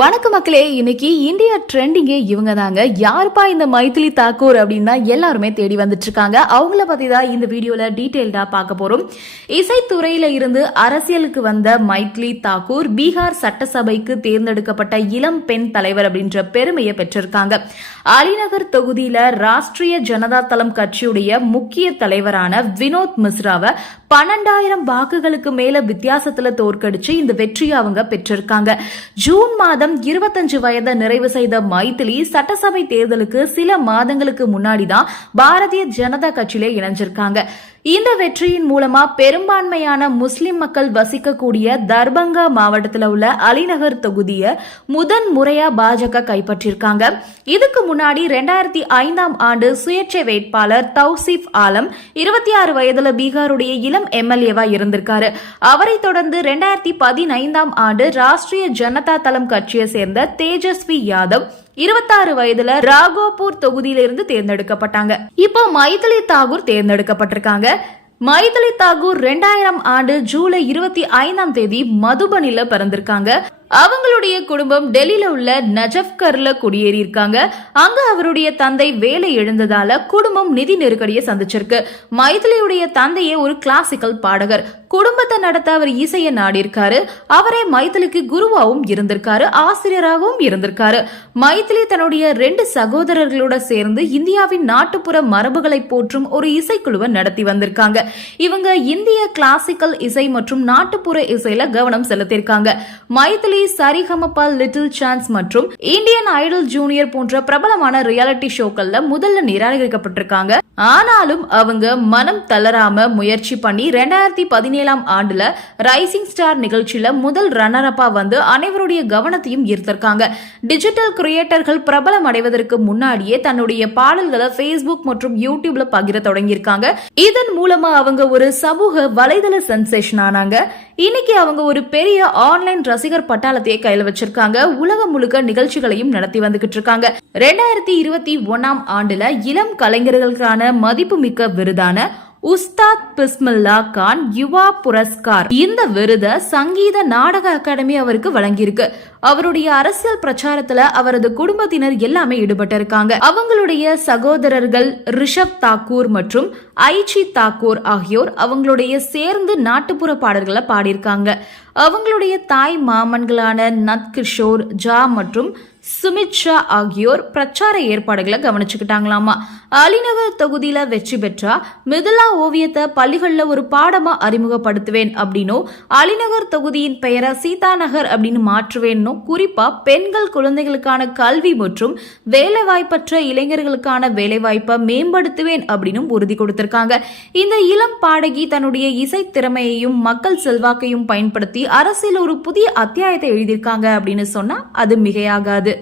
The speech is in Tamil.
வணக்க மக்களே இன்னைக்கு இந்தியா ட்ரெண்டிங்கே இவங்க தாங்க யாருப்பா இந்த மைத்திலி தாக்கூர் அப்படின்னா எல்லாருமே தேடி வந்துட்டு இருக்காங்க அவங்கள பத்தி தான் இந்த வீடியோல டீட்டெயில்டா பார்க்க போறோம். இசைத்துறையில இருந்து அரசியலுக்கு வந்த மைத்லி தாக்கூர் பீகார் சட்டசபைக்கு தேர்ந்தெடுக்கப்பட்ட இளம் பெண் தலைவர் அப்படின்ற பெருமையை பெற்றிருக்காங்க. அலிநகர் தொகுதியில ராஷ்டிரிய ஜனதா தளம் கட்சியுடைய முக்கிய தலைவரான வினோத் மிஸ்ராவை பன்னெண்டாயிரம் வாக்குகளுக்கு மேல வித்தியாசத்துல தோற்கடிச்சு இந்த வெற்றியை அவங்க பெற்றிருக்காங்க. ஜூன் மாதம் இருபத்தஞ்சு வயதை நிறைவு செய்த மைத்திலி சட்டசபை தேர்தலுக்கு சில மாதங்களுக்கு முன்னாடி தான் பாரதிய ஜனதா கட்சியிலே இணைஞ்சிருக்காங்க. இந்த வெற்றியின் மூலமா பெரும்பான்மையான முஸ்லிம் மக்கள் வசிக்கக்கூடிய தர்பங்கா மாவட்டத்தில் உள்ள அலிநகர் தொகுதியை முதன் முறையா பாஜக கைப்பற்றியிருக்காங்க இதுக்கு முன்னாடி ரெண்டாயிரத்தி ஐந்தாம் ஆண்டு சுயேட்சை வேட்பாளர் தௌசிப் ஆலம் இருபத்தி ஆறு வயதுல பீகாருடைய இளம் எம்எல்ஏவா இருந்திருக்காரு. அவரை தொடர்ந்து ரெண்டாயிரத்தி பதினைந்தாம் ஆண்டு ராஷ்டிரிய ஜனதா தளம் கட்சியை சேர்ந்த தேஜஸ்வி யாதவ் இருபத்தாறு வயதுல ராகோபூர் தொகுதியிலிருந்து தேர்ந்தெடுக்கப்பட்டாங்க. இப்போ மைதிலி தாகூர் தேர்ந்தெடுக்கப்பட்டிருக்காங்க. மைதிலி தாகூர் ரெண்டாயிரம் ஆண்டு ஜூலை இருபத்தி ஐந்தாம் தேதி மதுபனில பிறந்திருக்காங்க. அவங்களுடைய குடும்பம் டெல்லியில உள்ள நஜப்கர்ல குடியேறி இருக்காங்க அங்க அவருடைய தந்தை வேலை எழுந்ததால குடும்பம் நிதி நெருக்கடியை சந்திச்சிருக்கு. மைதிலியுடைய தந்தையே ஒரு கிளாசிக்கல் பாடகர். குடும்பத்தை நடத்த அவர் இசையை நாடியிருக்காரு. அவரே மைதிலிக்கு குருவாவும் இருந்திருக்காரு ஆசிரியராகவும் இருந்திருக்காரு. மைதிலி தன்னுடைய ரெண்டு சகோதரர்களோட சேர்ந்து இந்தியாவின் நாட்டுப்புற மரபுகளை போற்றும் ஒரு இசைக்குழுவை நடத்தி வந்திருக்காங்க. இவங்க இந்திய கிளாசிக்கல் இசை மற்றும் நாட்டுப்புற இசையில கவனம் செலுத்தியிருக்காங்க. மைதிலி சரிகமபா லிட்டில் சான்ஸ் மற்றும் இந்தியன் ஐடல் ஜூனியர் போன்ற பிரபலமான ரியாலிட்டி ஷோக்கள்ல முதல்ல நிராகரிக்கப்பட்டிருக்காங்க. ஆனாலும் அவங்க மனம் தளராம முயற்சி பண்ணி ரெண்டாயிரத்தி பதினேழாம் ஆண்டுல ரைசிங் ஸ்டார் நிகழ்ச்சியில முதல் ரன்னர் அப்பா வந்து அனைவருடைய கவனத்தையும் ஈர்த்திருக்காங்க. டிஜிட்டல் கிரியேட்டர்கள் பிரபலம் அடைவதற்கு முன்னாடியே தன்னுடைய பாடல்களை ஃபேஸ்புக் மற்றும் யூடியூப்ல பகிர தொடங்கியிருக்காங்க. இதன் மூலமா அவங்க ஒரு சமூக வலைதள சென்சேஷன் ஆனாங்க. இன்னைக்கு அவங்க ஒரு பெரிய ஆன்லைன் ரசிகர் பட்டாளத்தையே கையில வச்சிருக்காங்க. உலகம் முழுக்க நிகழ்ச்சிகளையும் நடத்தி வந்துகிட்டு இருக்காங்க. ரெண்டாயிரத்தி இருபத்தி ஒன்னாம் ஆண்டுல இளம் கலைஞர்களுக்கான மதிப்புமிக்க விருதான உஸ்தாத் பிஸ்மில்லா கான் யுவா புரஸ்கார். இந்த விருத சங்கீத நாடக அகாடமி அவருக்கு வழங்கியிருக்கு. அவருடைய அரசியல் பிரச்சாரத்துல அவரது குடும்பத்தினர் எல்லாமே ஈடுபட்டிருக்காங்க. அவங்களுடைய சகோதரர்கள் ரிஷப் தாக்கூர் மற்றும் ஐச்சி தாக்கூர் ஆகியோர் அவங்களுடைய சேர்ந்து நாட்டுப்புற பாடல்களை பாடியிருக்காங்க. அவங்களுடைய தாய் மாமன்களான நத் கிஷோர் ஜா மற்றும் சுமித் ஷா ஆகியோர் பிரச்சார ஏற்பாடுகளை கவனிச்சுக்கிட்டாங்களாமா? அலிநகர் தொகுதியில வெற்றி பெற்றா மிதிலா ஓவியத்தை பள்ளிகளில் ஒரு பாடமா அறிமுகப்படுத்துவேன் அப்படின்னும் அலிநகர் தொகுதியின் பெயரை சீதா நகர் அப்படின்னு மாற்றுவேன்னும் குறிப்பா பெண்கள் குழந்தைகளுக்கான கல்வி மற்றும் வேலைவாய்ப்பற்ற இளைஞர்களுக்கான வேலைவாய்ப்பை மேம்படுத்துவேன் அப்படின்னு உறுதி கொடுத்திருக்காங்க. இந்த இளம் பாடகி தன்னுடைய இசை திறமையையும் மக்கள் செல்வாக்கையும் பயன்படுத்தி அரசியல் ஒரு புதிய அத்தியாயத்தை எழுதியிருக்காங்க அப்படின்னு சொன்னா அது மிகையாகாது.